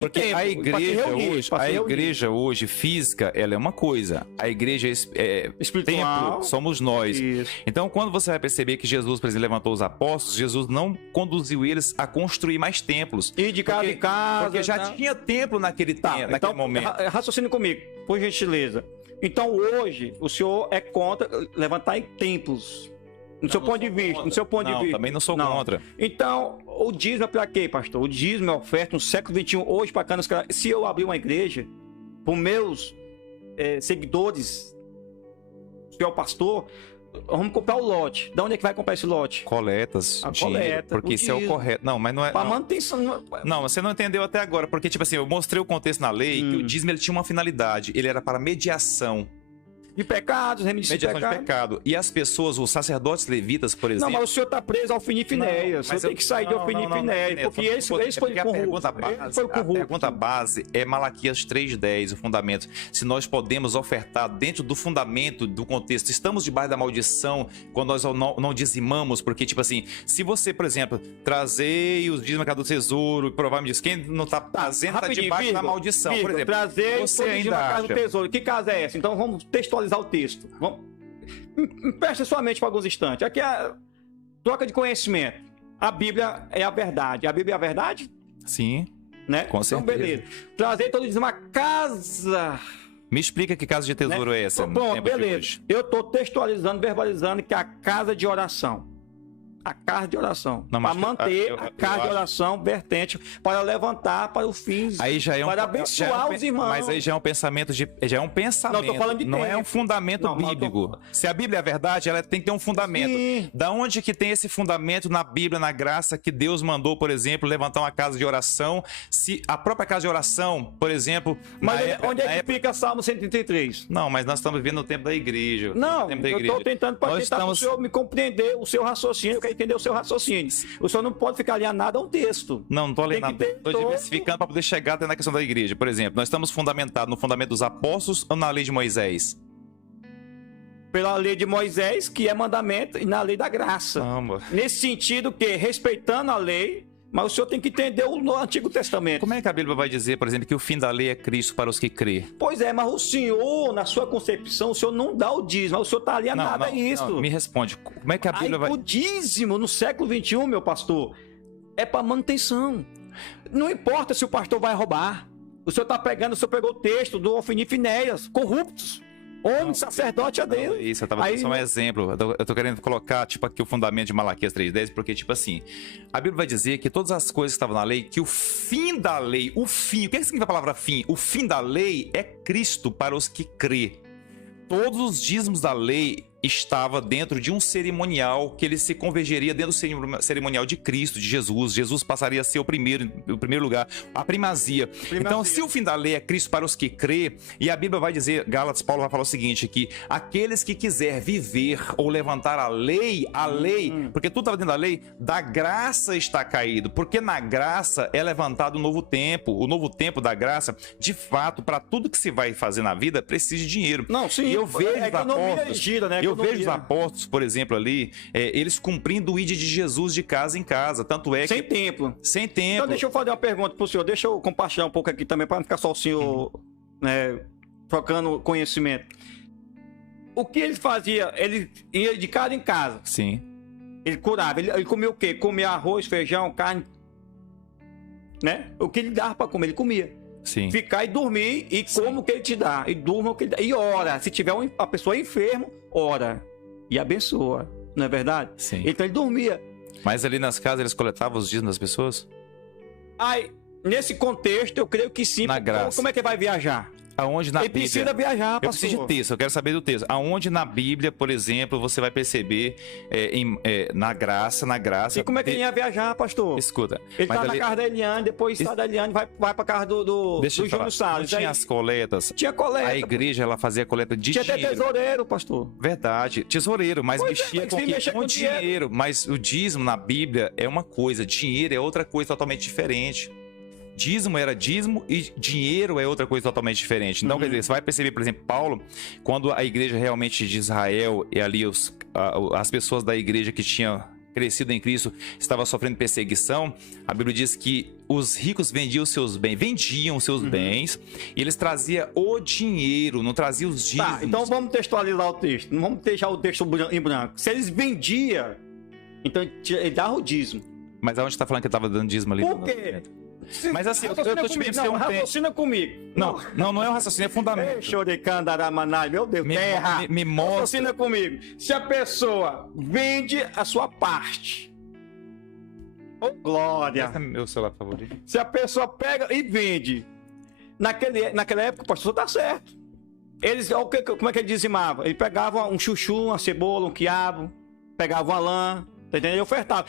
Porque a igreja hoje, física, ela é uma coisa. A igreja espiritual, templo, somos nós. Isso. Então, quando você vai perceber que Jesus, por exemplo, levantou os apóstolos, Jesus não conduziu eles a construir mais templos. E de casa em casa. Porque já tinha templo naquele momento. Raciocine comigo, por gentileza. Então, hoje, o senhor é contra levantar em templos. No seu ponto de vista. Também não sou contra. Então, o dízimo é para quê, pastor? O dízimo é oferta no século XXI, hoje, para canos. Se eu abrir uma igreja, para os meus seguidores, se é o pastor, vamos comprar o lote. De onde é que vai comprar esse lote? Coletas. A dinheiro, coleta. Porque isso é o correto. Não, mas não é. Para manutenção. Não, você não entendeu até agora. Porque, tipo assim, eu mostrei o contexto na lei que o dízimo ele tinha uma finalidade. Ele era para mediação. De pecados, mediação de pecado. E as pessoas, os sacerdotes levitas, por exemplo... Não, mas o senhor está preso ao Finifinéia. O senhor tem que sair de Finifinéia. Porque esse foi corrupto. A pergunta base é Malaquias 3:10, o fundamento. Se nós podemos ofertar dentro do fundamento, do contexto, estamos debaixo da maldição quando nós não dizimamos, porque, tipo assim, se você, por exemplo, trazer os dízimos do tesouro, provavelmente diz, quem não está trazendo está debaixo da maldição. Por exemplo, trazer você ainda acha... do tesouro. Que casa é essa? Então vamos textualizar o texto. Preste sua mente por alguns instantes. Aqui é a troca de conhecimento. A Bíblia é a verdade. A Bíblia é a verdade? Sim. Né? Com certeza. Então, beleza. Trazer todo dízimo uma casa. Me explica que casa de tesouro é essa? Bom, beleza. Eu estou textualizando, verbalizando que é a casa de oração. A casa de oração. Para manter a casa de oração vertente, para levantar para os fins, para abençoar os irmãos. Mas aí já é um pensamento Não, estou falando de não é um fundamento bíblico. Se a Bíblia é verdade, ela tem que ter um fundamento. Sim. Da onde que tem esse fundamento na Bíblia, na graça que Deus mandou, por exemplo, levantar uma casa de oração? Se a própria casa de oração, por exemplo... Mas onde é que fica Salmo 133? Não, mas nós estamos vivendo no tempo da igreja. Não, eu estou tentando para o senhor me compreender o seu raciocínio. Eu quero entender o seu raciocínio. O senhor não pode ficar alienado a um texto. Não estou alienado. Estou diversificando para poder chegar até na questão da igreja. Por exemplo, nós estamos fundamentados no fundamento dos apóstolos ou na lei de Moisés? Pela lei de Moisés, que é mandamento, e na lei da graça. Nesse sentido que, respeitando a lei, mas o senhor tem que entender o Antigo Testamento. Como é que a Bíblia vai dizer, por exemplo, que o fim da lei é Cristo para os que crê? Pois é, mas o senhor, na sua concepção, o senhor não dá o dízimo, mas o senhor está alienado a isso. Não, me responde, como é que a Bíblia vai... O dízimo no século XXI, meu pastor, é para manutenção. Não importa se o pastor vai roubar. O senhor pegou o texto do Ofinifinéias, corruptos. Homem, sacerdote a Deus. Isso, eu tava dando só um exemplo. Eu tô querendo colocar, tipo, aqui o fundamento de Malaquias 3:10, porque, tipo assim, a Bíblia vai dizer que todas as coisas que estavam na lei, que o fim da lei, o que significa a palavra fim? O fim da lei é Cristo para os que crê. Todos os dízimos da lei estava dentro de um cerimonial que ele se convergeria dentro do cerimonial de Cristo, de Jesus. Jesus passaria a ser o primeiro lugar, a primazia. Então, se o fim da lei é Cristo para os que crê, e a Bíblia vai dizer, Gálatas, Paulo vai falar o seguinte, que aqueles que quiser viver ou levantar a lei, porque tudo estava dentro da lei, da graça está caído, porque na graça é levantado o novo tempo da graça, de fato, para tudo que se vai fazer na vida, precisa de dinheiro. Não, sim, e eu vejo a economia gira, né? Eu vejo os apóstolos, por exemplo, ali, eles cumprindo o ID de Jesus de casa em casa. Tanto é que... Sem templo. Sem templo. Então deixa eu fazer uma pergunta pro senhor. Deixa eu compartilhar um pouco aqui também, para não ficar só o senhor trocando conhecimento. O que ele fazia? Ele ia de casa em casa. Sim. Ele curava. Ele comia o quê? Comia arroz, feijão, carne. Né? O que ele dava para comer, ele comia. Sim. Ficar e dormir, e como que ele te dá, e durma o que ele dá, e ora. Se tiver a pessoa enferma, ora e abençoa, não é verdade? Sim. Então ele dormia. Mas ali nas casas eles coletavam os dízimos das pessoas? Aí, nesse contexto, eu creio que sim. Na graça. Como é que ele vai viajar? Aonde na Bíblia... precisa viajar, pastor. Eu preciso de texto, eu quero saber do texto. Aonde na Bíblia, por exemplo, você vai perceber na graça... E como é que ele ia viajar, pastor? Escuta. Ele tá na casa da Eliane, depois sai da Eliane, vai pra casa do Júlio Salles. Não tinha as coletas? Tinha coleta. A igreja, ela fazia coleta de dinheiro. Tinha até tesoureiro, pastor. Verdade, tesoureiro, mas mexia com dinheiro. Mas o dízimo na Bíblia é uma coisa, dinheiro é outra coisa totalmente diferente. Dízimo era dízimo e dinheiro é outra coisa totalmente diferente. Então, quer dizer, você vai perceber, por exemplo, Paulo, quando a igreja realmente de Israel e ali as pessoas da igreja que tinham crescido em Cristo, estava sofrendo perseguição, a Bíblia diz que os ricos vendiam seus bens, e eles traziam o dinheiro, não traziam os dízimos. Tá, então vamos textualizar o texto. Não vamos deixar o texto em branco. Se eles vendiam, então ele dava o dízimo. Mas aonde está falando que ele estava dando dízimo ali? Por quê? Mas assim, eu tô te pedindo não, raciocina comigo. Não é um raciocínio, é fundamento. Choricandaramanai, meu Deus, terra. Me mostra. Raciocina comigo. Se a pessoa vende a sua parte, oh glória. Esse é meu celular favorito. Se a pessoa pega e vende, naquela época o pastor tá certo. Eles, como é que ele dizimava? Ele pegava um chuchu, uma cebola, um quiabo, pegava uma lã, tá entendendo? E ofertava.